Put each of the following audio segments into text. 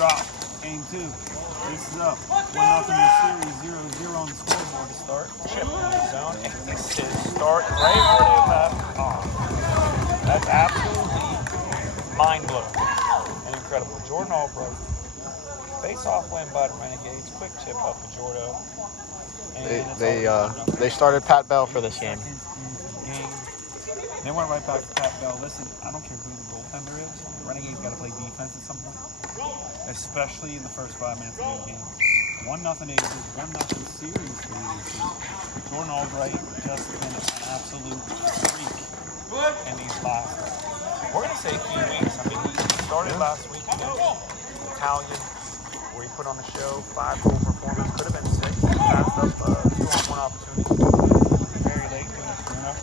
drop. Game 2. This is up. 1-0 in the series. 0-0 on the scoreboard to start. Chip in the zone. Aces start right where they left off. That's absolutely mind-blowing and incredible. Jordan Albright. Face-off win by the Renegades. Quick chip up to Jordan. They started Pat Bell for this game. They went right back to Pat Bell. Listen, I don't care who the goaltender is. The Renegades got to play defense at some point, especially in the first 5 minutes of the game. 1-0 Aces, 1-0 series for the Aces. Jordan Albright just been an absolute freak in these last. We're going to say a few weeks. I mean, he started last week against Italian, where he put on the show, 5-goal performance. Could have been 6. He passed up 2-on-1 opportunities. Very late in the corner.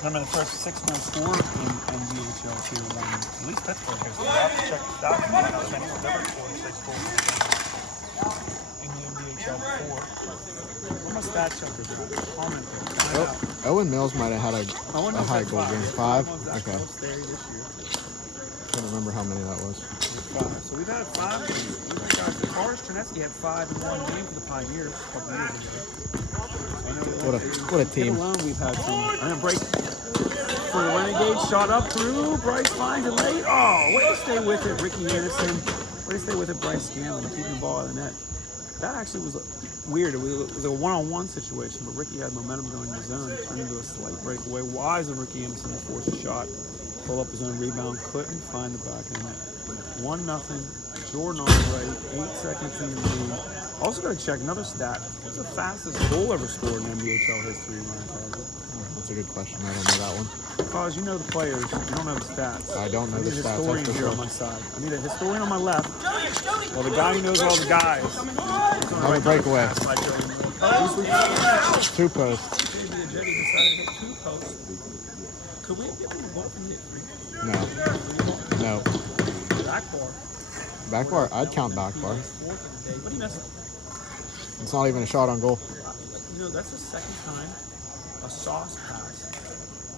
Remember the first 6 men scored in NBHL too. At least Pittsburgh has. You have to check the stats. I don't know if anyone's ever scored 6 goals in the NBHL before. What my stat checkers got? Comment there. Owen Mills might have had a high goal game. 5? Okay. Can't remember how many that was. 5. So we've had 5 games. We've had guys. Forrest Trinetsky had 5 in one game for the Pioneers a couple years ago. What a team. Alone, we've had some. And a break for the Renegades. Shot up through. Bryce finds it late. Oh, way to stay with it, Ricky Anderson. Way to stay with it, Bryce Scanlon, keeping the ball out of the net. That actually was weird. It was a one-on-one situation, but Ricky had momentum going in the zone. It turned into a slight breakaway. Wise of Ricky Anderson to force a shot. Pull up his own rebound. Couldn't find the back of the net. 1-0. Jordan Albright. 8 seconds in the lead. Also got to check another stat. What's the fastest goal ever scored in NBHL history, Ryan Cosby? That's a good question. I don't know that one. Because you know the players, you don't know the stats. I don't know the stats. I need a historian here on my side. I need a historian on my left. Well, the guy who knows all the guys. Another breakaway. 2 posts. Maybe Jetty decided to hit 2 posts. Could we have given the ball from hit 3? No. Back bar. Back bar? I'd count back bar. What do you mess up? It's not even a shot on goal. You know, that's the second time a sauce pass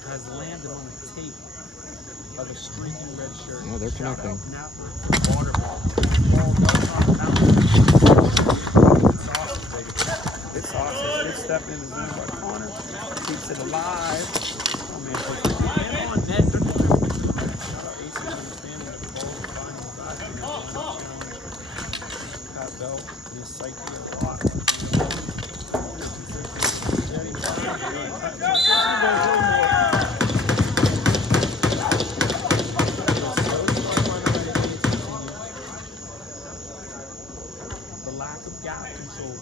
has landed on the tape of a streaking red shirt. Yeah, they're connecting. Water ball. It's sauce. It's stepped in the zone by Connor. Keeps it alive. Oh man, and on net. Pat Bell and his psyche a lot. The lack of gap control.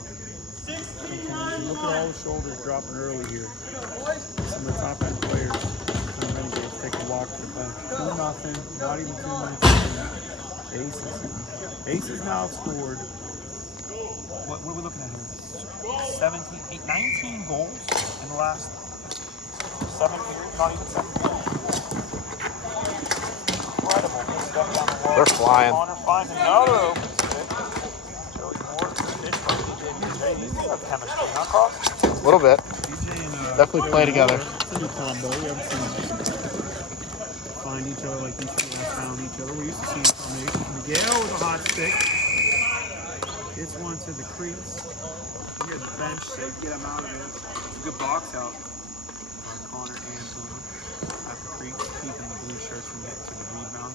Look at all the shoulders dropping early here. Some of the top end players from the Renegades take a walk to the bench. 2-0, not even 2 minutes. Aces now scored. What are we looking at here? 19 goals in the last 7 periods, not even 7 goals. Incredible. Step down the wall. They're flying. Connor finds another open stick. Joey Moore, pitch from DJ. They have chemistry, huh, Cross? A little bit. DJ and Definitely play together. It's a new combo. We haven't seen find each other like these two guys found each other. We're used to seeing formations. Miguel with a hot stick. Gets one to the crease. We get the bench safe, get him out of it. It's a good box out by Connor and Boomer at the crease, keeping the blue shirts from getting to the rebound.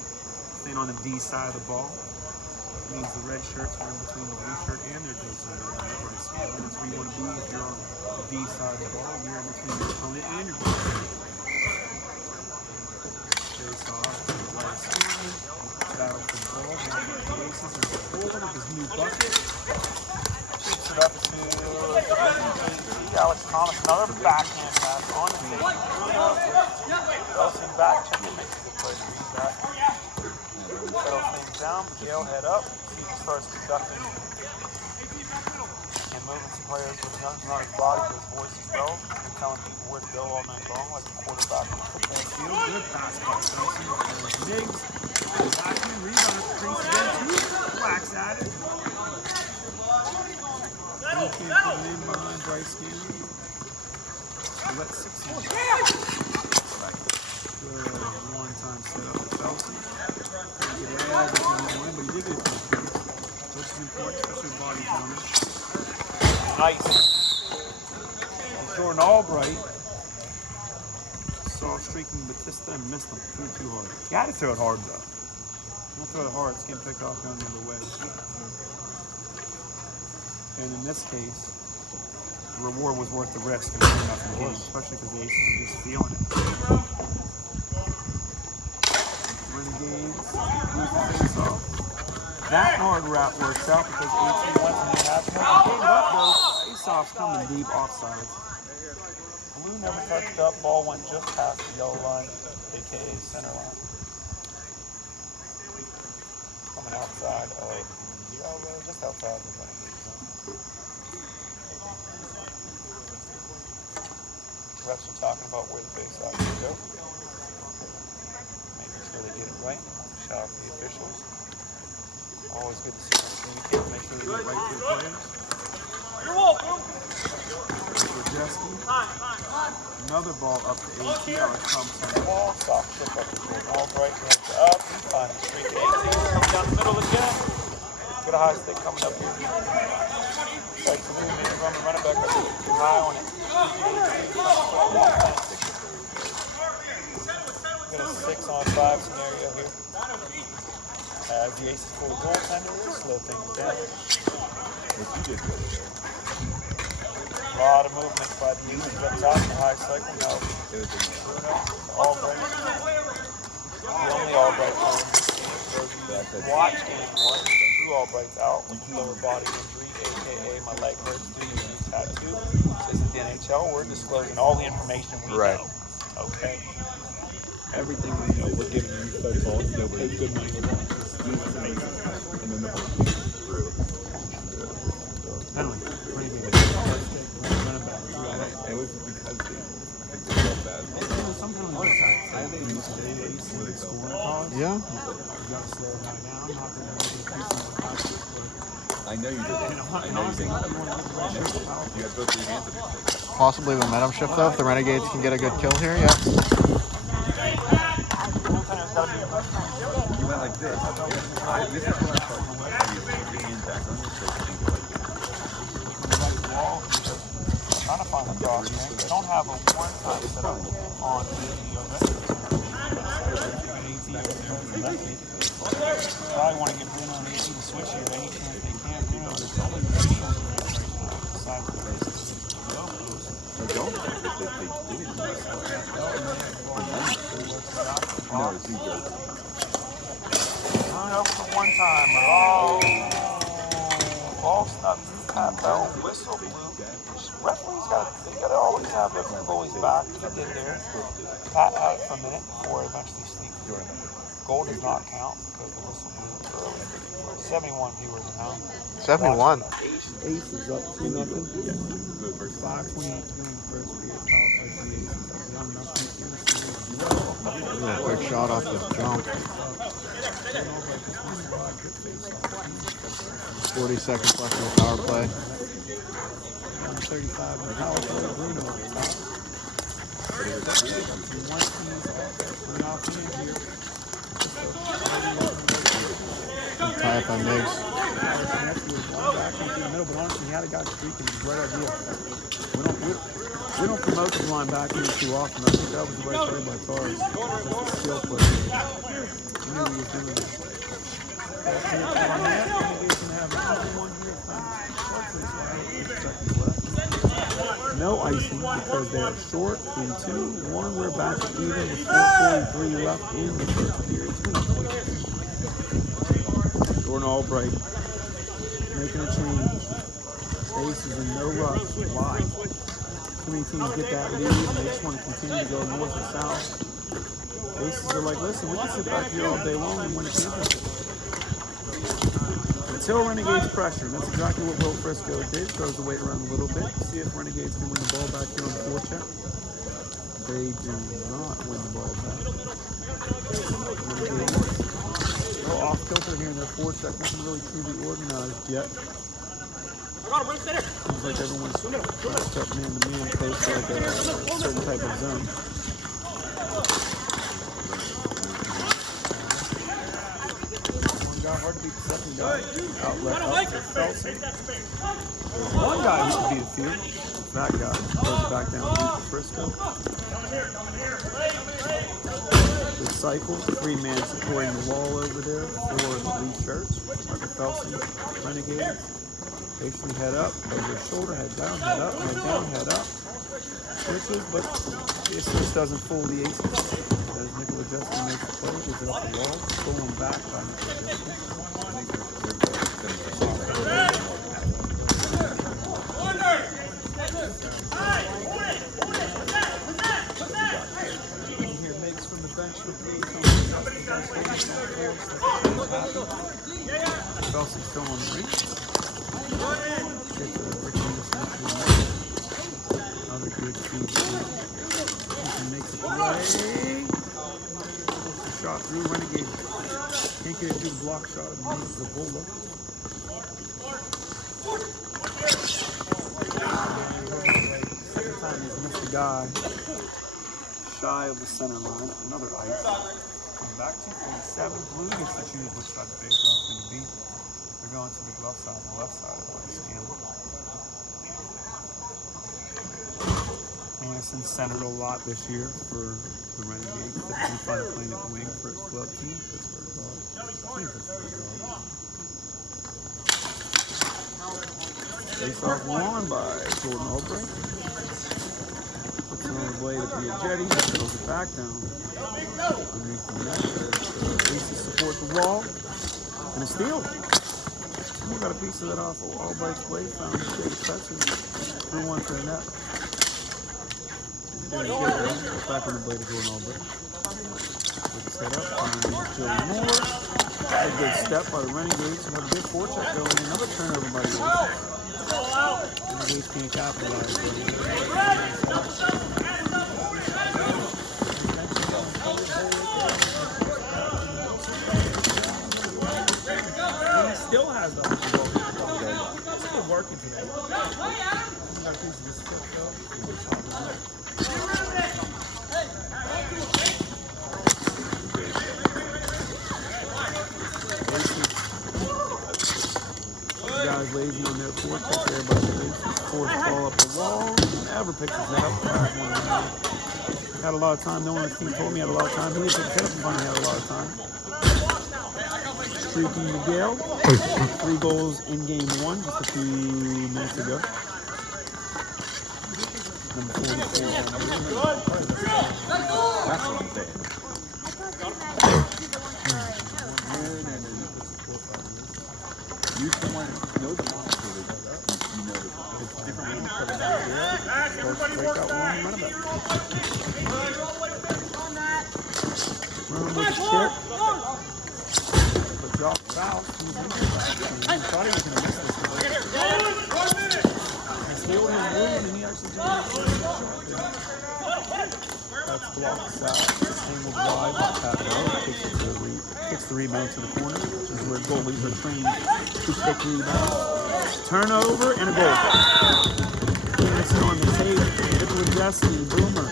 Staying on the D side of the ball. It means the red shirts are in between the blue shirt and their D side of the ball. That's where you want to be if you're on the D side of the ball. You're in between your opponent and your goal. Face off to the right side. Battle for the ball. The Aces are holding up his new bucket. Shoots it up to Alex Thomas. Another backhand pass on the field. Elsie back check and makes a good play to read that. Settle things down. Miguel head up. He starts conducting and moving some players with guns on his body, but his voice is low, and telling people where to go all night long, like a quarterback on the football field. Good pass by Chelsea. Diggs. Backhand rebound. Crease again. 2 blacks at it. You can't put it in behind Bryce Scanlon. So let 16. Good one-time set up for Chelsea. Didn't get everything he wanted, but he did get it. Nice. Jordan Albright saw streaking Batista and missed him. Threw it too hard. He had to throw it hard though. Don't throw it hard, it's getting picked off going the other way. And in this case, the reward was worth the risk of doing nothing in the game, especially because the Aces are just feeling it. Renegades lose the face off. That hard route works out because 18 went from the national. Gave up though. Face-off's coming deep offside. Blue never touched up. Ball went just past the yellow line, aka center line. Coming outside of yellow, just outside the Renegades zone. Refs are talking about where the face-off should go. Making sure they get it right. Shout out to the officials. Always good to see them communicate to make sure they get it right to the players. You're welcome. Another ball up to 18. Alex Thompson. Ball, soft chip up to Jordan Albright. Hands up. Finds the streak at 18. Coming down the middle again. Get a high stick coming up here. Like the blue, maybe run the running back up too high on it. Got a 6-on-5 scenario here. As the Aces full goaltender, slow things down. What you did with it? A lot of movement by the Aces up top in the high cycle. Now, Albright. The only Albright player in this game. For those of you that watch game one, Drew Albright's out with lower body injury, aka my leg hurts due to a tattoo. This is the NHL. We're disclosing all the information we know. Okay. Everything we know, we're giving you folks all. Nobody good money for that. And then the whole thing through. Penalty. It was because they felt bad. Sometimes yeah. I know you did it. You had both your hands up. Possibly momentum shift though, if the Renegades can get a good kill here, yeah. You went like this. This is what I thought. Your hand back on your face. Trying to find the cross, man. They don't have a one-time setup on the probably want to get Bruno and 18 to switch here, but they can't. Bruno is only aside from the races. They don't. They did. No, it's easier. Bruno for the one-timer. Oh, ball snuck. Bell whistle blew. Referees gotta always have their goalies back. He did there. Pat had it for a minute before it eventually sneaked through. Goal does not count because the whistle blew early. 71 viewers now. 71. Aces up 2-0. Yeah. 5:28 to go in the first period. Yeah, quick shot off the jump. 40 seconds left in the power play. 35 in the power play. Bruno at the top. Tie up on Miggs. But honestly, he had a guy streaking. It was a great idea. We don't promote the line back here too often. I think that was the right play by Torres. Just a skill play. He knew he was doing it. No icing because they are short in 2-1. We're back to even with 4:43 left in the first period. Jordan Albright making a change. Aces in no rush. Why? Too many teams get that lead and they just want to continue to go north and south. Aces are like, listen, we can sit back here all day long and win a championship. Until Renegades pressure, and that's exactly what Will Frisco did. Throws the weight around a little bit. See if Renegades can win the ball back here on the forecheck. They do not win the ball back. Renegades a little off kilter here in their forecheck. Nothing really truly organized yet. Seems like everyone's matched up man to man close to like a certain type of zone. One got hard to beat the second guy. Outlet up to Felsen. There's one guy who can beat the field. It's that guy. Goes back down to Frisco. Good cycle. 3-man supporting the wall over there for the blue shirts. Michael Felsen, Renegades. Patiently head up, over his shoulder, head down, head up, head down, head up. Switches, but this just doesn't fool the aces. As Nicola Jesse makes the play, gives it up the wall, stolen back by Nicola Jesse. Here makes from the bench for three. Felsen still on the ring. Another good feed. He makes a play. Shot through Renegade. Can't get it through the block shot and moves the Bola. Second time he's missed the guy. Shy of the center line. Another ice. Come back to 47. Blue gets to choose which side the face off going to be. They're going to the glove side, the left side of the stand. Anderson centered a lot this year for the Renegades. Typically fun playing at the wing for his club team, Pittsburgh Dogs. Face off won by Jordan Albright. Puts it on the blade at the jetty, throws it back down. Underneath the net, aces support the wall, and a steal. We got a piece of that off of Albright's blade, found the shade touching, threw one to the net. Back on the blade of Jordan Albright. Good setup, Joe Moore. A good step by the Renegades. Another big forecheck going. Another turnover by the Aces. Renegades can't capitalize. He still has the ball. That's a good working today. Guys lazy on their forecheck there by the Aces. Force ball up the wall. Never picks his net up. Had a lot of time. No one on the team told me he had a lot of time. He didn't pick his head up and finally had a lot of time. Streaky Miguel. 3 goals in game 1 just a few minutes ago. Number 44. That's what I'm saying. You someone knows the monster, you know it's different when you put it out there. Starts to break out one run about. Run with the chip. But drop foul. He thought he was going to miss this one. He stealed his move and he actually did it. That's blocked south. Angled wide by Pavlo. Kicks the rebound to the corner. This is where goalies are trained to pick rebounds. Turnover and a goal. Anderson on the tape. Nicola Jesse, Boomer.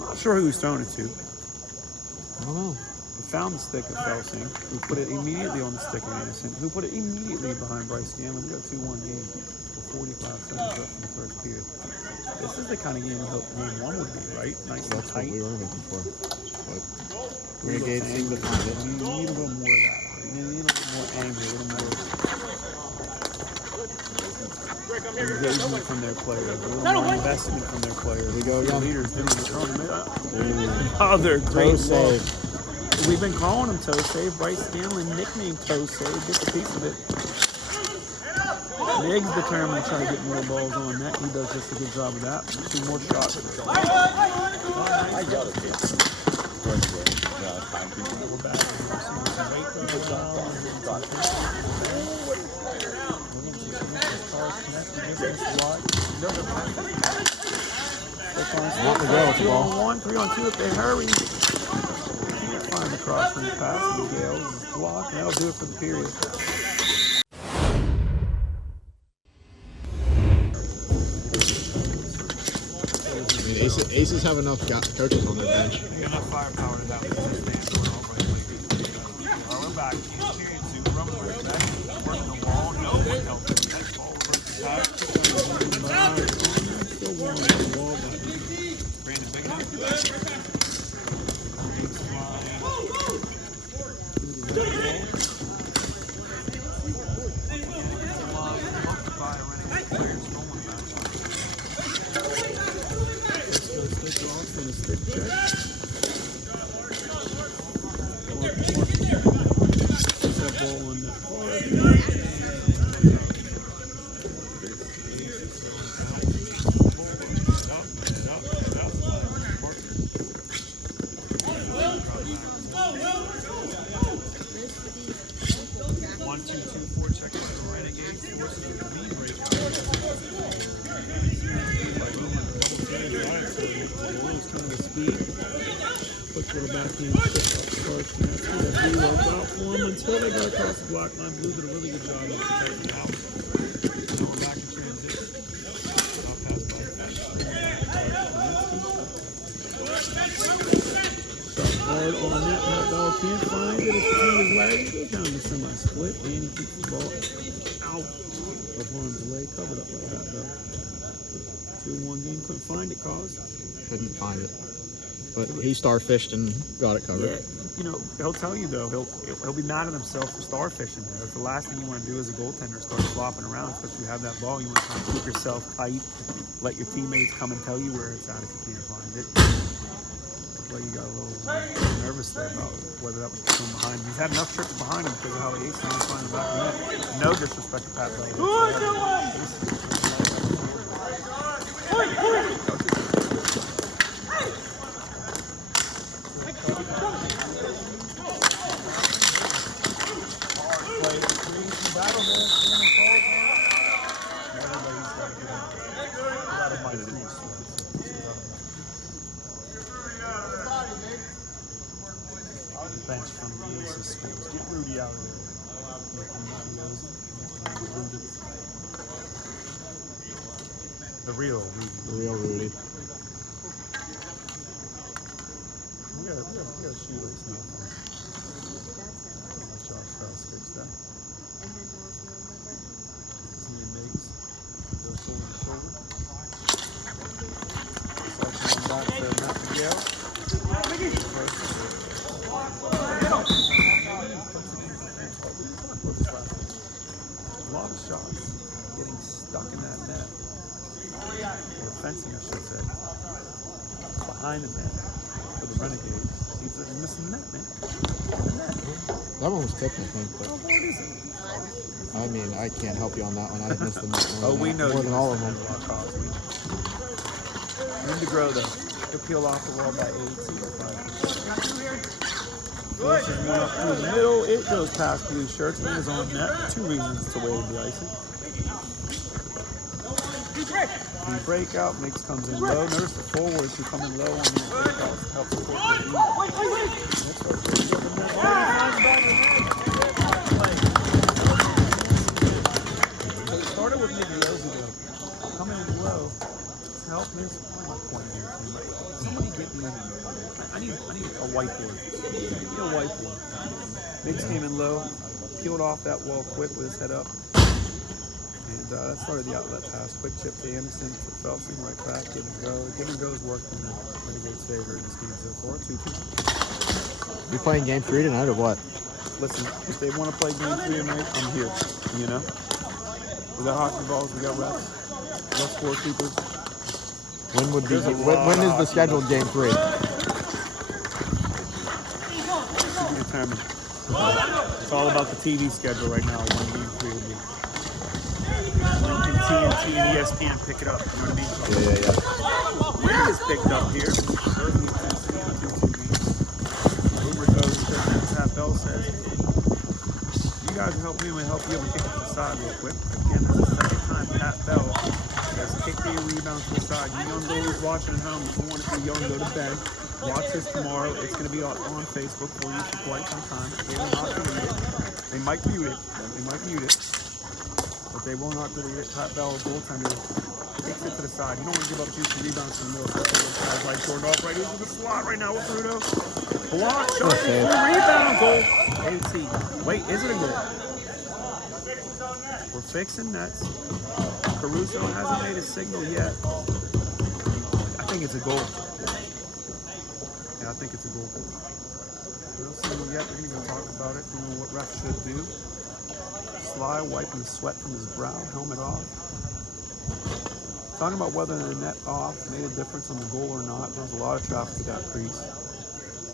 Not sure who he's throwing it to. I don't know. He found the stick of Felsing, who put it immediately on the stick of Anderson, who put it immediately behind Bryce Scanlon. We got a 2-1 game with 45 seconds left in the first period. This is the kind of game we hope game 1 would be, right? Nice and tight. That's what we were looking for. But Renegades seem to find it. You need a little more of that. You need a little more anger, a little more engagement from their players, a little more investment from their players. We go, young leaders didn't even throw them in. Oh, they're great save. We've been calling him toe save. Bryce Scanlon nicknamed toe save. Gets a piece of it. Nick's determined to try to get more balls on net. He does just a good job of that. 2 more shots. I got it. We're back. Want to go with the 2 ball. on 1, 3 on 2 if they hurry. Can't find the cross-ring pass. Miguel is blocked. That'll do it for the period. Aces have enough coaches on their bench. They got enough firepower to have this man going all right. We're back. Renegades forces a clean breakout. He's coming to speed. Quick little backhand shift off the first. And that's good. That blue worked out for him until they got across the block line. Blue did a really good job of protecting the house. Now we're back in transition. I'll pass by hard on that. That ball can't find it. It's between his legs. Goes down to semi-split. And he keeps the ball out of harm's way. Covered up like that, though. 2-1 game. Couldn't find it, cause. Couldn't find it. But he starfished and got it covered. Yeah, you know, he'll tell you though, he'll be mad at himself for starfishing. That's the last thing you want to do as a goaltender, start flopping around, especially if you have that ball. You want to kind of keep yourself tight, let your teammates come and tell you where it's at if you can't find it. That's why you got a little nervous there about whether that was from behind him. He's had enough trips behind him because of how he aced him to find the back of the net. No disrespect to Pat Bell. Bench from the Aces schools. Get Rudy out of there. The real Rudy. The real Rudy. We got a shoelace now. Josh Fells fix that. See your legs. Go shoulder to shoulder. Second back to Matt Miguel. A lot of shots getting stuck in that net. Or fencing, I should say. Behind the net for the Renegades. He's missing the net, man. That one was tipped, I think. But How hard is it? I mean, I can't help you on that one. I missed the net more Oh, we know more than all of them. Room to grow, though. He'll peel off the wall by 18. Forcing one up through the middle. It goes past blue shirts and is on net. 2 reasons to wave the icing. The breakout makes comes in low. Notice the forwards who come in low on these breakouts help support the lead. So it started with maybe lows ago. Coming in low to help me. Somebody get me in there. I need a whiteboard. Give me a whiteboard. Biggs came in low, peeled off that wall quick with his head up. And that started the outlet pass. Quick chip to Anderson for Felsing, right back, give and go. Give and go's worked in the Renegades' favor in this game so far. 2-2. You playing game 3 tonight or what? Listen, if they want to play game 3 tonight, I'm here. You know? We got hockey balls, we got refs, we got scorekeepers. When would be? When is the scheduled game 3? To be determined. It's all about the TV schedule right now. When game 3 will be. When can TNT and ESPN pick it up? You know what I mean? Yeah. When is picked up here? Uber goes to Pat Bell says, "You guys will help me. We help you. We kick it to the side real quick." Again, that's the second time Pat Bell has kicked the rebound to the side. You young goalies watching at home, if you want to see young go to bed, watch this tomorrow. It's going to be on Facebook for you for quite some time. They will not delete it. They might mute it. But they will not delete it. Pat Bell, goaltender, takes it to the side. You don't want to give up juicy rebounds in the middle. Guys like Jordan off right into the slot right now with Bruno. Block, shot, rebound, goal. 18. Wait, is it a goal? We're fixing nets. Caruso hasn't made a signal yet. I think it's a goal. Yeah, I think it's a goal. No signal yet. We're going to talk about it. You know what refs should do. Sly wiping the sweat from his brow, helmet off. Talking about whether the net off made a difference on the goal or not. There was a lot of traffic to that crease.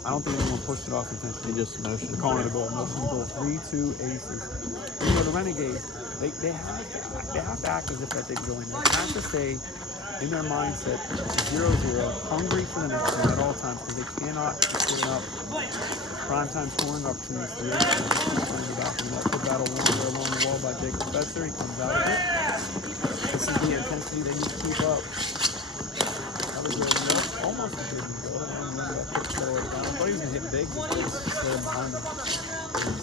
I don't think anyone pushed it off intentionally. They just motioned. Calling it a goal. Motion goal. 3-2 Aces. You know, the Renegades, they have to act as if that didn't go in there. They have to say, in their mindset, 0-0, hungry for the next one at all times because they cannot be putting up primetime scoring opportunities to the end. Put battle wander along the wall by Jake Professor. He comes out of it. This is the intensity they need to keep up. That was almost a big goal. I don't remember that pitch all the way down. I thought he was going to hit big. He just slid behind him.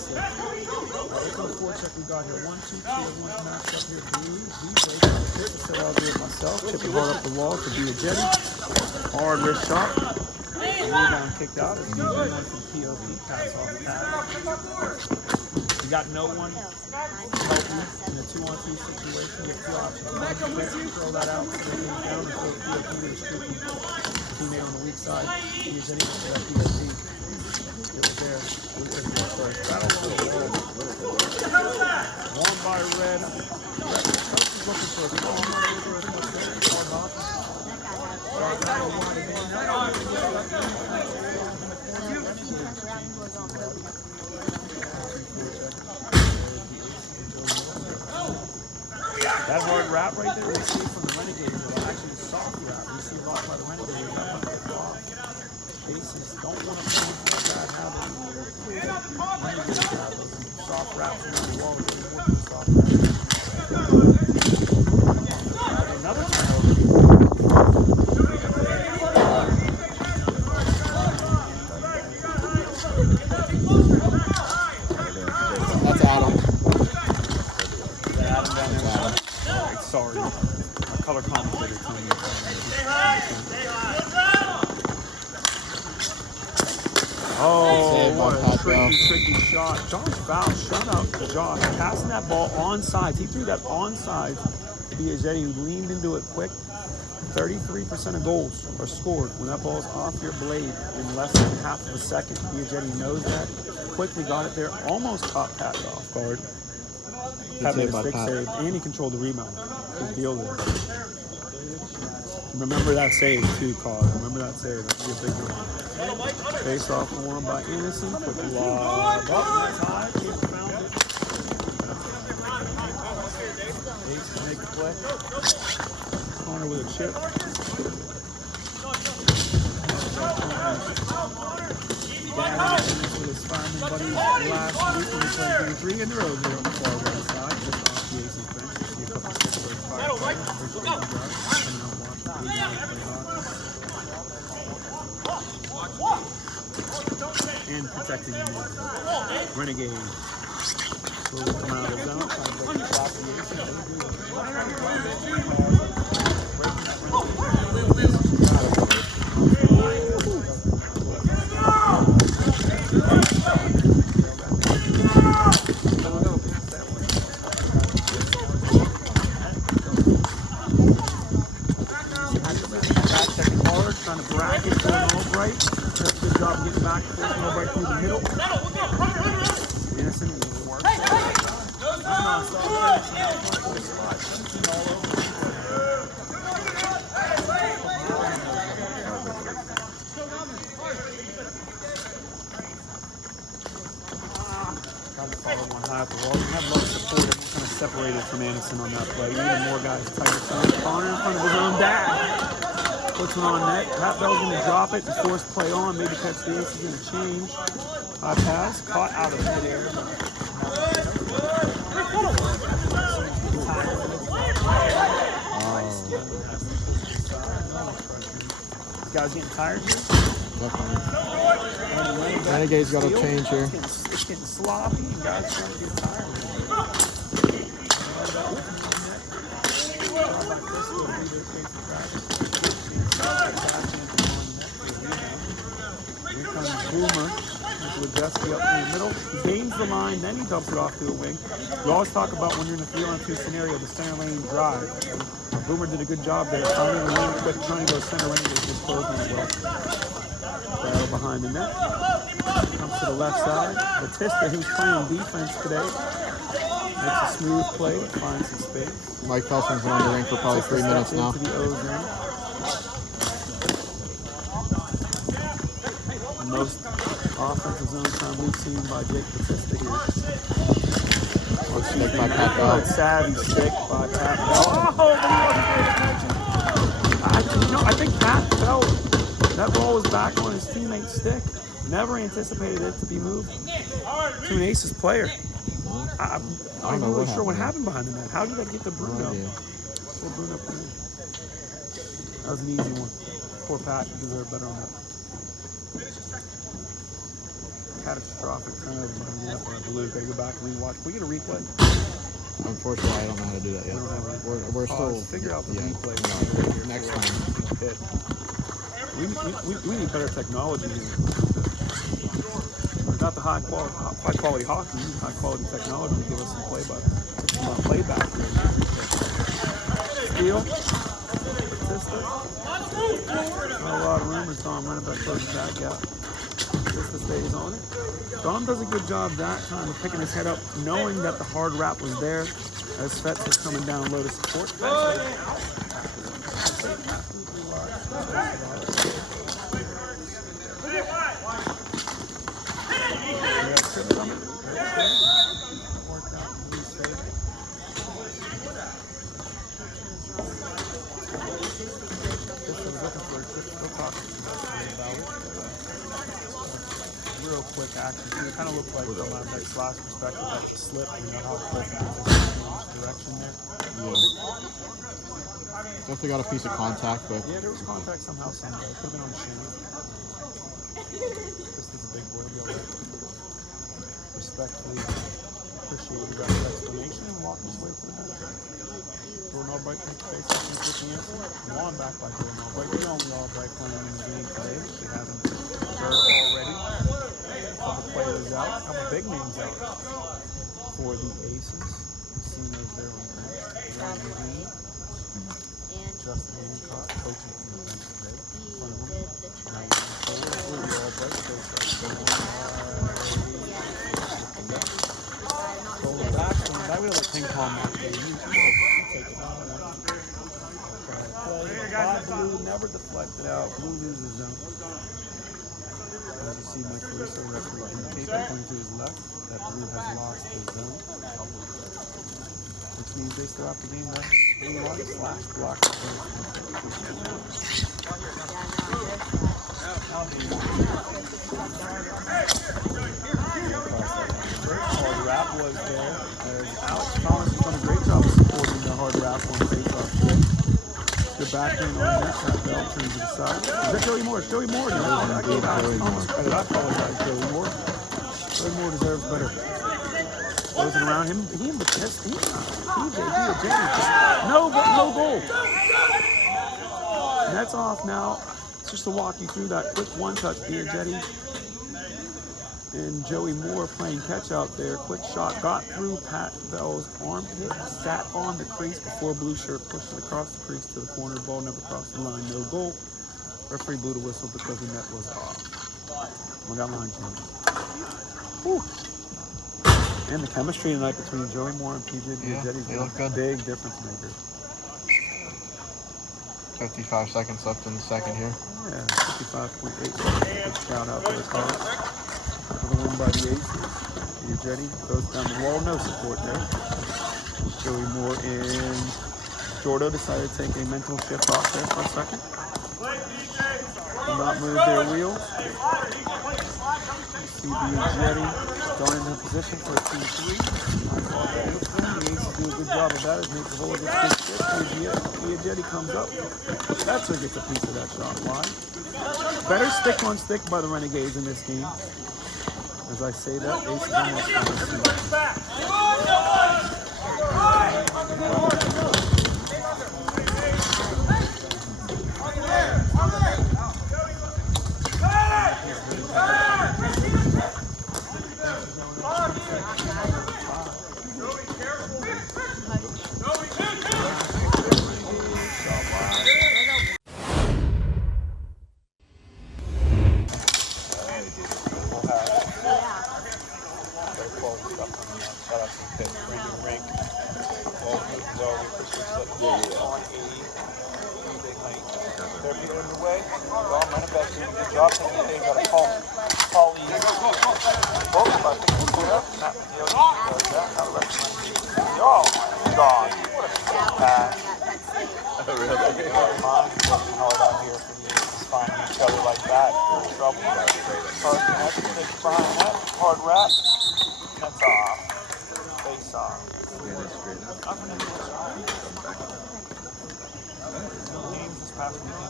Look how forecheck we got here. 1, 2, 3. Everyone's matched up here. Blue. V breaks the pitch. I said I'll do it myself. Chip it hard up the wall to be a Jetty. Hard wrist shot. Rebound kicked out. It's the one from POV. Pass off the pad. You got no one to help you in a 2-on-2 situation. You have two options. One, throw that out, so it goes down, and throw the POV to the streaky teammate on the weak side. He is anything for that POV. It was there. It was first. Battle for the wall. Won by Red. Coach is looking for a ball. Hard off. That hard wrap right there we see from the Renegades is actually a soft wrap. We see a lot by the Renegades. Bases don't want to play for that habit. Renegades have those soft wraps around the wall. Soft wraps. Another turnover. That's Adam. Sorry, my color commentator telling me. Oh, what a tricky shot. Josh foul, shut up to Josh. Passing that ball onside. He threw that onside to Biaggetti, who leaned into it quick. 33% of goals are scored when that ball's off your blade in less than half of a second. Biaggetti knows that. Quickly got it there. Almost caught Pat off guard. Pat made a stick save, and he controlled the rebound. Good deal there. Remember that save too, Carl. Remember that save. That's a big one. Face off won by Anderson. Quick lob up. That's high. Keeper found it. Bates to make the play. Corner with a chip. With his fireman buddies last week when he played game 3 in a row here on the far right side, just off the Aces bench. You see a couple of Pittsburgh firefighters. And protecting the mid. Renegades. Slowly come out of the zone, trying to break the top of the Aces. Trying to bracket to an Albright. Does a good job getting back to Albright through the middle. Anderson will work. Trying to follow one high up the wall. You have a lot of support. Everyone's kind of separated from Anderson on that play. You need more guys tighter. Connor in front of his own dad. Puts one on net. Pat Bell's going to drop it and force play on. Maybe catch the ace. He's going to change. High pass. Caught out of midair. This guy's getting tired here. Definitely. Renegades got to change here. It's getting sloppy. And guys trying to get tired. Here comes Boomer with Dusty up in the middle. He gains the line, then he dumps it off to a wing. We always talk about when you're in a 3-on-2 scenario, the center lane drive. Boomer did a good job there, finding the lane quick, trying to go center lane, but just closing as well. Battle behind the net. Comes to the left side. Batista, who's playing defense today, makes a smooth play, finds some space. Mike Felsman's been on the ring for probably 3 minutes now. Into the O zone. Most offensive zone time we've seen by Jake Batista here. Good stick by Pat Bell. Good savvy stick by Pat Bell. Oh, I think Pat felt that ball was back on his teammate's stick. Never anticipated it to be moved to an Aces player. I'm not even really sure what happened behind the net. How did that get to Bruno? Poor Bruno. That was an easy one. Poor Pat deserved better on that. Catastrophic turnover behind the net by Blue. Gotta go back and rewatch. Can we get a replay? Unfortunately, I don't know how to do that yet. We don't have a replay. We're still figure out the replay. No, next time. We need better technology here. Not the high quality hockey, we need high quality technology to give us some playback here. Steele, Batista. Not a lot of room as Dom Rennebeck closes that gap. Batista stays on it. Dom does a good job that time of picking his head up, knowing that the hard wrap was there as Fetz is coming down low to support. Real quick action. It kind of looked like from a next last perspective, that's a slip. You know how quick it is in each direction there. Definitely got a piece of contact, but yeah, there was contact somehow, somewhere. It could have been on the shin. Just as a big boy, he'll be all right. Respectfully appreciate you guys' explanation and walk this way to the net. Jordan Albright takes face off with the answer. One back by Jordan Albright. You know Albright playing in the game today. If you haven't heard already. A couple players out, a couple big names out for the Aces. You've seen those there on the bench. Ryan Green, Justin Hancock, coaching from the bench today. In front of him. Now moving forward, Rudy Albright stays going back. That was a ping pong match. You take it out. Blue never deflected out. Blue loses zone. As you see, Mike Caruso, referee indicator pointing to his left, that Blue has lost the zone, which means they still have to gain the block. Hard wrap was there, as Alex Thomas has done a great job of supporting the hard wrap on face-off today. Good backhand on this, that bell turns to the side. Is that Joey Moore? It's Joey Moore. I gave Alex Thomas credit. I apologize, Joey Moore. Joey Moore deserves better. Wasn't around him. He and Batista. No goal. That's off now. Just to walk you through that quick one-touch, Biaggetti and Joey Moore playing catch out there. Quick shot, got through Pat Bell's armpit, sat on the crease before Blue Shirt pushed it across the crease to the corner. Ball never crossed the line, no goal. Referee blew the whistle because the net was off. We got line change. Whew. And the chemistry tonight between Joey Moore and PJ Biaggetti is a big difference maker. 55 seconds left in the second here. Yeah, 55.8 seconds. Good shout out to the Cards. Another one by the Aces. Biaggetti goes down the wall. No support there. Joey Moore and Jordo decided to take a mental shift off there for a second. Did not move their wheels. You see Biaggetti going into position for a 2-3. The Aces do a good job of that as Nate Cavola gets good shift. Biaggetti comes up. That's what gets a piece of that shot. Why? Better stick on stick by the Renegades in this game. As I say that, Aces almost on the behind the net. Hard wrap. That's off. Face off. Games this past weekend.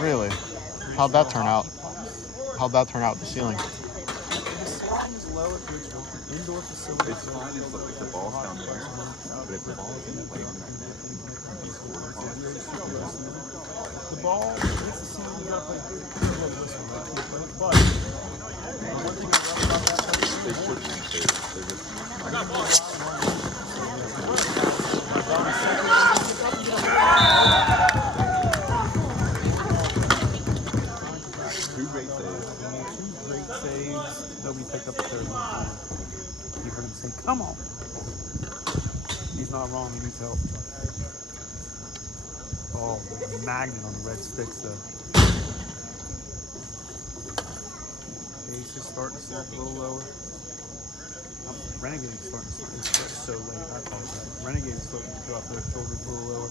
Really? How'd that turn out? How'd that turn out the ceiling? The ceiling is low at Pittsburgh. Indoor facility. It's fine if the ball's down there, but if the ball is in play on that net, The ball hits the ceiling, you gotta play good. But one thing I love about that they shouldn't. They're just two great saves. Nobody picked up the third one. You heard him say, "Come on." He's not wrong. He needs help. Oh, the magnet on the red sticks, though. Base is starting to slope a little lower. Renegades starting to slope. It's so late. I apologize. Renegades starting to go off their shoulders a little lower.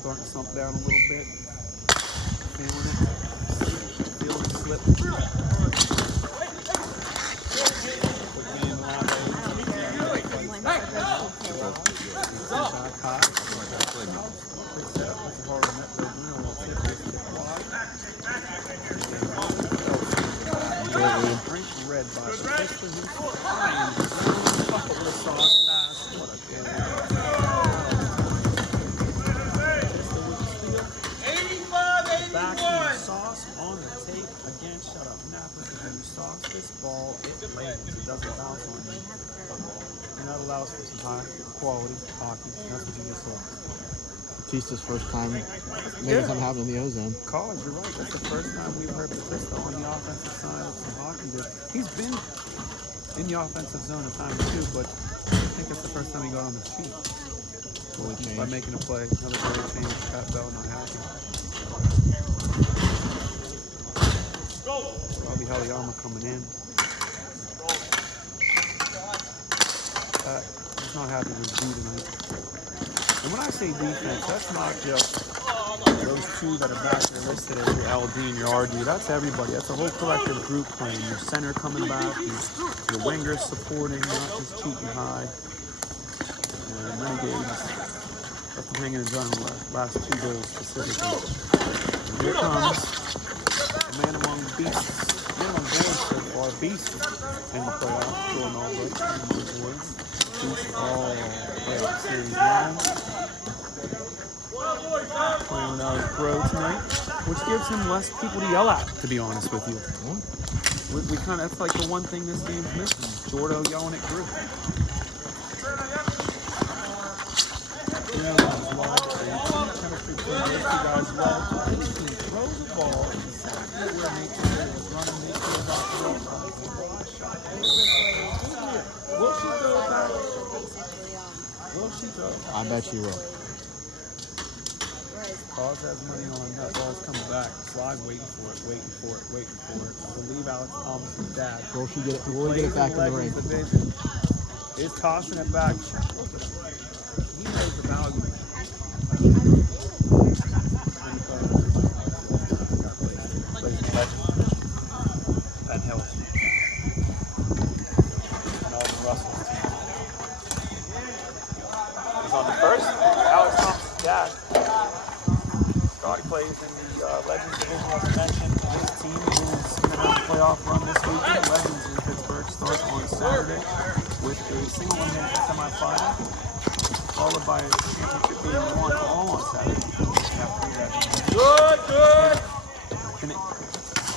Starting to slump down a little bit. Feeling it. Feeling it slip. Red by the Pittsburgh. The sauce pass. What a goal. 85-81. Backhand sauce on the tape. Again, shut up, Napper. When you sauce this ball, it lands. It doesn't bounce on you. And that allows for some high quality hockey. That's what you just saw. Batista's first time maybe something happened in the ozone. College, you're right. That's the first time we've heard Batista on the offensive side of some hockey. He's been in the offensive zone a time or two, but I think that's the first time he got on the sheet. Totally changed. By making a play. Another goal change. Pat Bell not happy. Robbie Haliyama coming in. He's not happy with D tonight. And when I say defense, that's not just those two that are back there listed as your LD and your RD. That's everybody. That's a whole collective group playing. Your center coming back, your wingers supporting, not just cheating high. And Renegades left them hanging and running the last two goals specifically. And here comes the man among beasts. Man among boys so far, beasts in the playoffs. Going all right. Boys. Beasts all playoff series rounds. Playing without his bro tonight, which gives him less people to yell at, to be honest with you. We kind of, that's like the one thing this game's missing. Jordo yelling at Group. Chemistry between those two guys well. This team throws the ball exactly where Nature is running. Nature is off the Will she throw it back? Will she throw it? I bet she will. Cause has money on that ball's coming back. Slide waiting for it. I believe Alex Thomas's dad. Will she get it? Will we get it back in the ring? Division is tossing it back. He knows the value. Ben Hills. Melvin Russell's team. He's on the first. Alex Thomas's dad. He plays in the Legends division, as I mentioned. His team is going to have a playoff run this weekend. Legends in Pittsburgh starts on Saturday with a single elimination semifinal, followed by a championship being won all on Saturday. Good. Can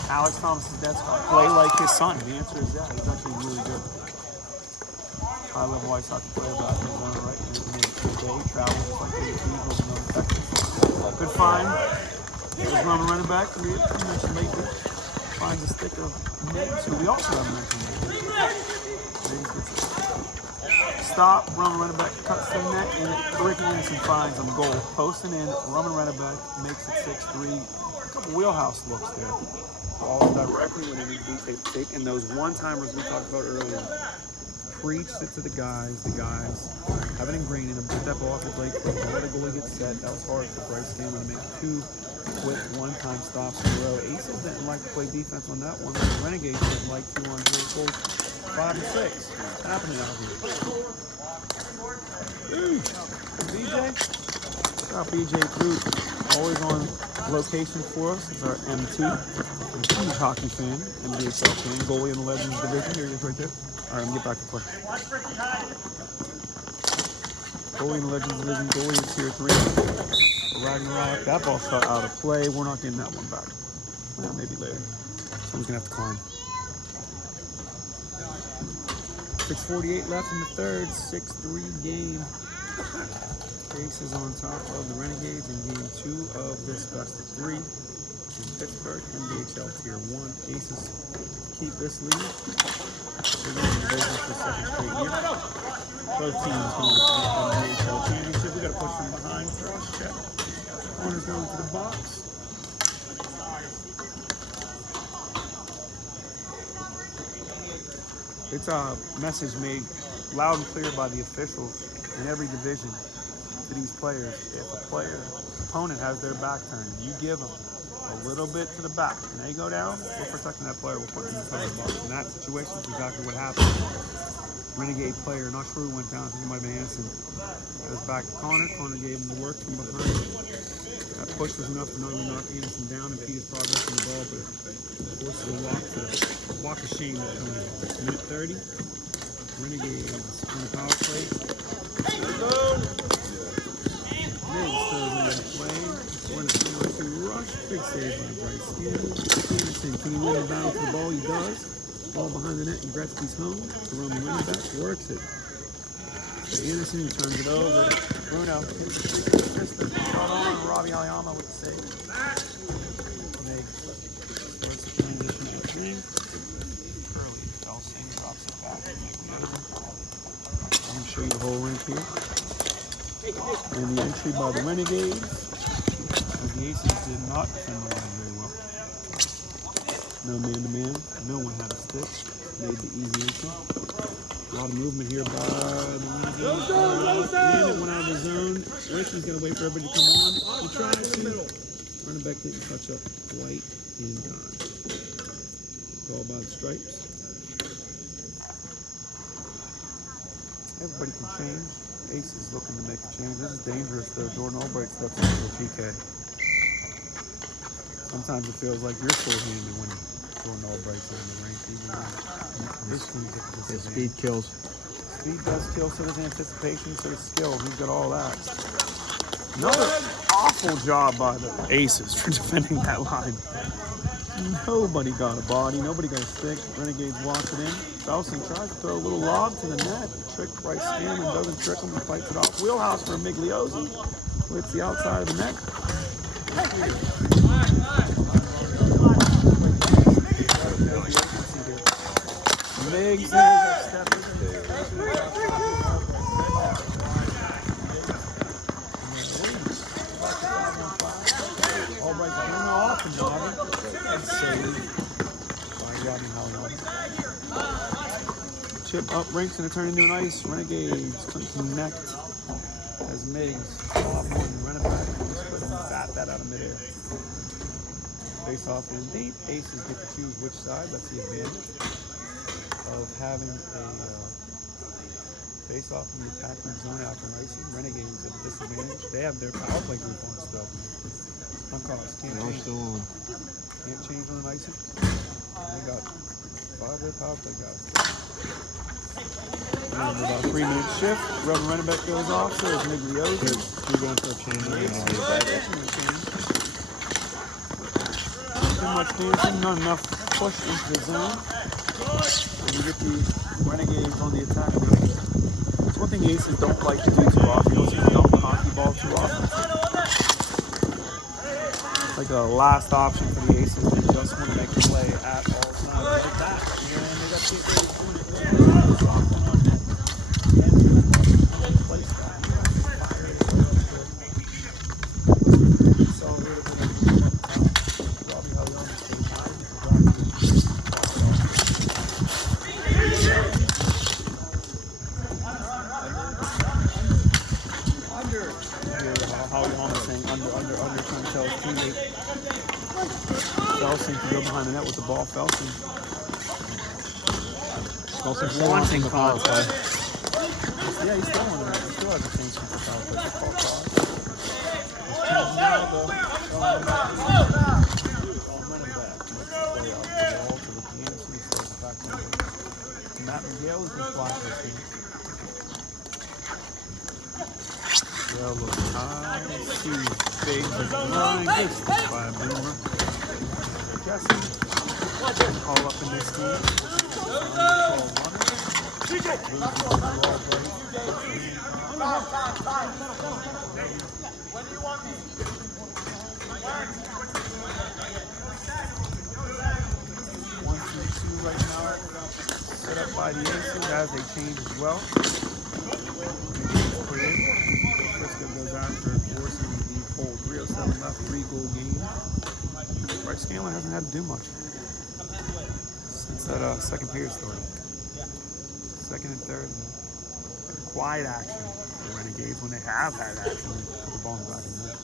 Alex Thomas's dad's play like his son? The answer is yeah. He's actually really good. High-level ice hockey player back in his own right. In the day, travels just like the Eagles and other Texans. Good find. There's Roman running back. We mentioned lately. Finds a stick of Nate, who we also have mentioned lately. Stop. Roman running back cuts the net, and Ricky Anderson finds him. Goal. Posting in. Roman running back makes it 6-3. A couple wheelhouse looks there. All directly when it needs to be taken. Those one-timers we talked about earlier. Preached it to the guys have it ingrained in them. Put that ball off his leg. Let a goalie get set. That was hard for Bryce Cameron to make two quick one-time stops in a row. Aces didn't like to play defense on that one. The Renegades didn't like 2 on 3 goals, 5 and 6. What's happening out here? Ooh, BJ. Shout out BJ Food. Always on location for us. It's our MT. I'm a huge hockey fan, NBHL fan, goalie in the Legends division. Here he is right there. All right, I'm going to get back to play. Goalie in the Legends division. Goalie is tier 3. Ragnarok. That ball shot out of play. We're not getting that one back. Well, maybe later. Someone's going to have to climb. 6:48 left in the third. 6-3 game. Aces on top of the Renegades in game 2 of this best of 3 in Pittsburgh, NBHL Tier 1. Aces keep this lead. They're going to the division for the second straight year. Both teams going to the NBHL championship. We got to push from behind. Cross check. Corner's going to the box. It's a message made loud and clear by the officials in every division to these players. If a opponent has their back turned, you give them a little bit to the back and they go down, we're protecting that player, we're putting them in the penalty box. In that situation, is exactly what happened. Renegade player, not sure who went down, I think it might have been Anderson. Goes back to Connor. Connor gave him the work from behind. That push was enough to not only knock Anderson down and impede his progress in the ball, but forces a walk of shame that Tony. Minute 30. Renegades on the power play. Miggs throws in the play. One to rush. Big save by Bright Skin. Anderson, can he win the battle for the ball? He does. Ball behind the net and Gretzky's home. Jerome Renneback works it. Anderson turns it over. Bruno hits the streak assistant. Shot on. Robbie Alayama with the save. Miggs starts the transition at 3. Early. Elsing drops it back. I'm going to show you the whole rink here. And the entry by the Renegades. The Aces did not defend the line very well. No man-to-man. No one had a stick. Made the easy entry. A lot of movement here by the Renegades. And it went out of the zone. Ricky's going to wait for everybody to come on. He tries to. Renneback didn't touch up quite in time. Ball by the stripes. Everybody can change. Ace is looking to make a change. This is dangerous though. Jordan Albright steps into a PK. Sometimes it feels like you're full-handed when Jordan Albright's in the rink. Even when his team's at the disadvantage. Speed kills. Speed does kill, so does anticipation, so does skill. He's got all that. Another awful job by the Aces for defending that line. Nobody got a body, nobody got a stick. Renegades walk it in. Belson tries to throw a little lob to the net. Trick Bryce Skin and doesn't trick him. He fights it off. Wheelhouse for Migliosi. Hits the outside of the net. Miggs there's a step Albright coming off and Bobby. And saved by Robbie Hollywood. Chip up, rinks, and it turned into an ice. Renegades connect as Miggs off one Renneback. Just put him bat that out of midair. Face off in deep. Aces get to choose which side. That's the advantage of having a face-off in the attacking zone after an icing. Renegades at a disadvantage. They have their power play group on still. Uncrossed. Can't change. Still on. Can't change on an icing. They got 5 of their power play guys. And about a 3-minute shift. Rubber Renneback goes off. So is Migliosi. Two going for a change. Too much dancing. Not enough push into the zone. And you get the Renegades on the attack. It's one thing the Aces don't like to do too often. You don't see them dump the hockey ball too often. It's like a last option for the Aces. They just want to make a play at all times. Like that. And they got to get ready to it. Drop one on net. And place that. So here to Robbie Hollywood. How long is saying under, trying to tell his teammate ball. Felton Felson still wants wanting the power play. Yeah, he's still on it. He still has a chance for power play. Just call pause. It's changing now, though. Matt McGill has been flying this game. Well, look high. Huge big line. Gets this by a boomer. Jesse. All up in this game. When do you want me? 1-2 right now. Set up by the Aces as they change as well. Frisco goes after forcing the whole 307 left, 3-goal game. Bryce Scanlon hasn't had to do much since that second period started. Second and third, quiet action for the Renegades when they have had action. Put the ball in the back of the net.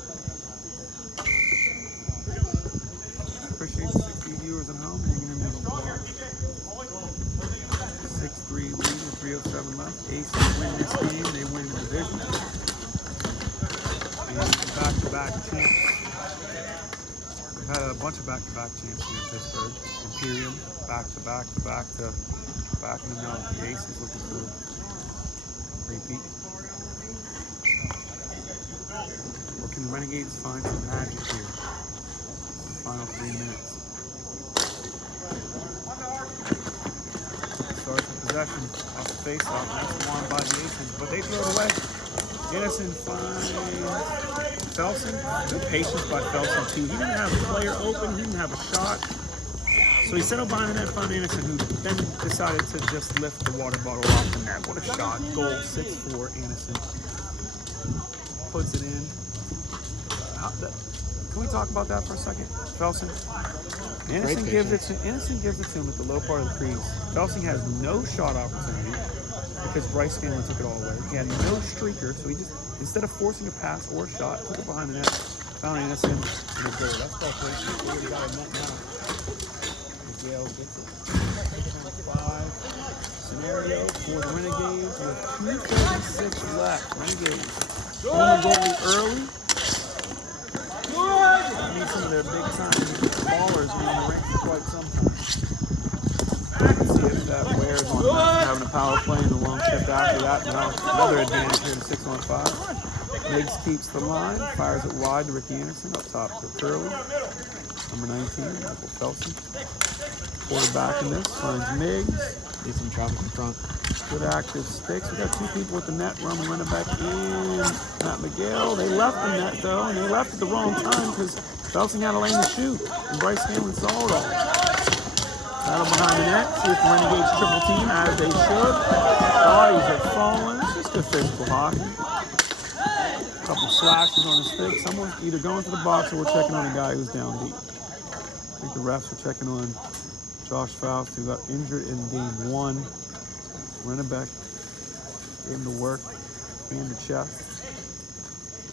Appreciate the 60 viewers at home hanging in there with the ball. 6-3 lead with 307 left. Aces win this game, they win the division. And back-to-back champs. We've had a bunch of back-to-back champs here in Pittsburgh. Imperium, back-to-back-to-back to back in the middle. The Aces looking for a repeat. Or can the Renegades find some magic here? The final 3 minutes. Starts with possession off the face-off. That's won by the Aces, but they throw it away. Innocent finds Felson. Good patience by Felson too. He didn't have a player open. He didn't have a shot. So he settled behind the net, found Anderson, who then decided to just lift the water bottle off the net. What a shot. Goal, 6-4, Anderson. Puts it in. Can we talk about that for a second? Felson? Anderson gives it to him at the low part of the crease. Felson has no shot opportunity because Bryce Scanlon took it all away. He had no streaker, so he just, instead of forcing a pass or a shot, took it behind the net, found Anderson, and a goal. That's ball play. He got a net now. Yale gets it. 5 scenario for the Renegades with 2:36 left. Renegades only goalie early. Need some of their big time ballers in the rink for quite some time. Let's see if that wears on having a power play in the long shift after that. Now another advantage here to 6-on-5. Miggs keeps the line, fires it wide to Ricky Anderson up top to Curly. Number 19, Michael Felson. Quarterback in this, finds Miggs. Need some traffic in front. Good active sticks. We got 2 people with the net, running back in. Matt McGill. They left the net though, and they left at the wrong time because Felson had a lane to shoot, and Bryce Scanlon saw it all. Battle behind the net. See if the Renegades triple team as they should. Bodies are falling. It's just good physical hockey. A couple slashes on his stick. Someone's either going to the box or we're checking on a guy who's down deep. I think the refs are checking on Josh Faust, who got injured in game 1. Rennebeck gave him the work, hand to chest.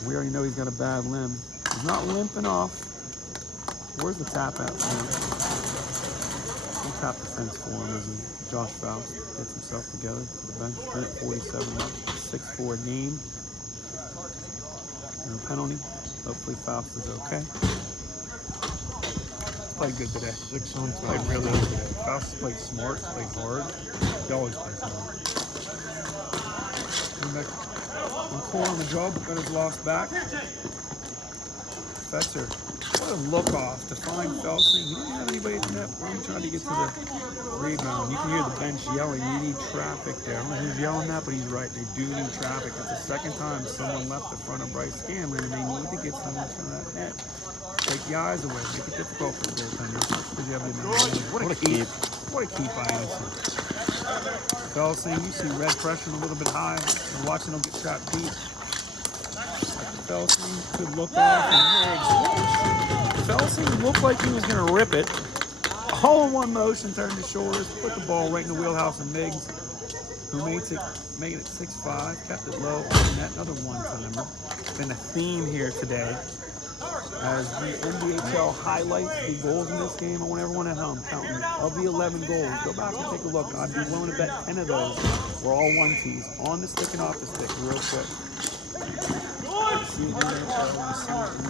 We already know he's got a bad limb. He's not limping off. Where's the tap at? We'll tap the fence for him as Josh Faust gets himself together for the bench. Minute 47 left. 6-4 game. No penalty. Hopefully Faust is okay. Played good today. 6-on-5. Played really good today. Faust played smart, played hard. He always plays hard. And Cole on the job, got his lost back. Fetzer, what a look off to find Felson. He didn't have anybody at the net. He tried to get to the rebound. You can hear the bench yelling, "We need traffic there." I don't know who's yelling that, but he's right. They do need traffic. It's the second time someone left the front of Bryce Scanlon, and they need to get someone from that net. Take the eyes away. Make it difficult for the goaltender. Because you have the what a keep. What a keep by Anderson. Felson, you see red pressure a little bit high. You're watching him get shot deep. Felson could look off and Felson looked like he was going to rip it. All in one motion, turned his shoulders, put the ball right in the wheelhouse of Miggs, who made it 6-5, kept it low on the net. Another one-timer. It's been a theme here today. As the NBHL highlights the goals in this game, I want everyone at home counting. Of the 11 goals, go back and take a look. I'd be willing to bet 10 of those were all 1-2s. On the stick and off the stick, real quick. See it in the NHL, we see it in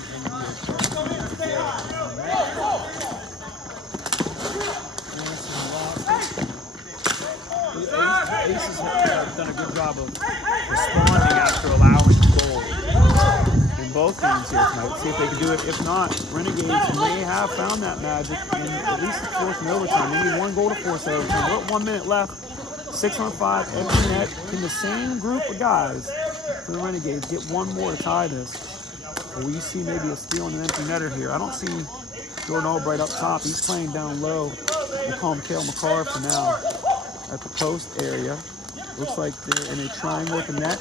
the NBHL. The Aces have done a good job of responding after allowing goals in both games here tonight. See if they can do it. If not, Renegades may have found that magic in at least forcing overtime. We need one goal to force overtime. We're at 1 minute left. 6-on-5, empty net. Can the same group of guys for the Renegades get one more to tie this? Or we see maybe a steal and an empty netter here. I don't see Jordan Albright up top. He's playing down low. We'll call him Cale McCarr for now. At the post area. Looks like they're in a triangle with the net.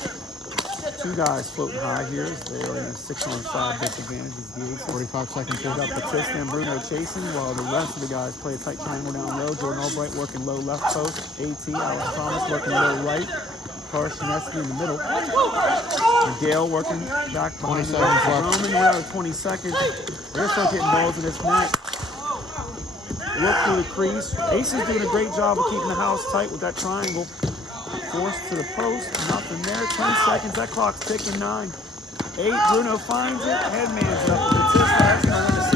Two guys floating high here. They are in a 6-on-5 disadvantage. 45 seconds here. Got Batista and Bruno chasing while the rest of the guys play a tight triangle down low. Jordan Albright working low left post. AT, Alex Thomas working low right. Karshineski in the middle. And Gale working back behind 20 seconds left. Roman, we're out of 20 seconds. We're going to start getting balls in this net. Look through the crease. Ace is doing a great job of keeping the house tight with that triangle. Forced to the post. Nothing there. 10 seconds. That clock's ticking. 9. 8. Bruno finds it. Headman's up. Batista, that's going to win the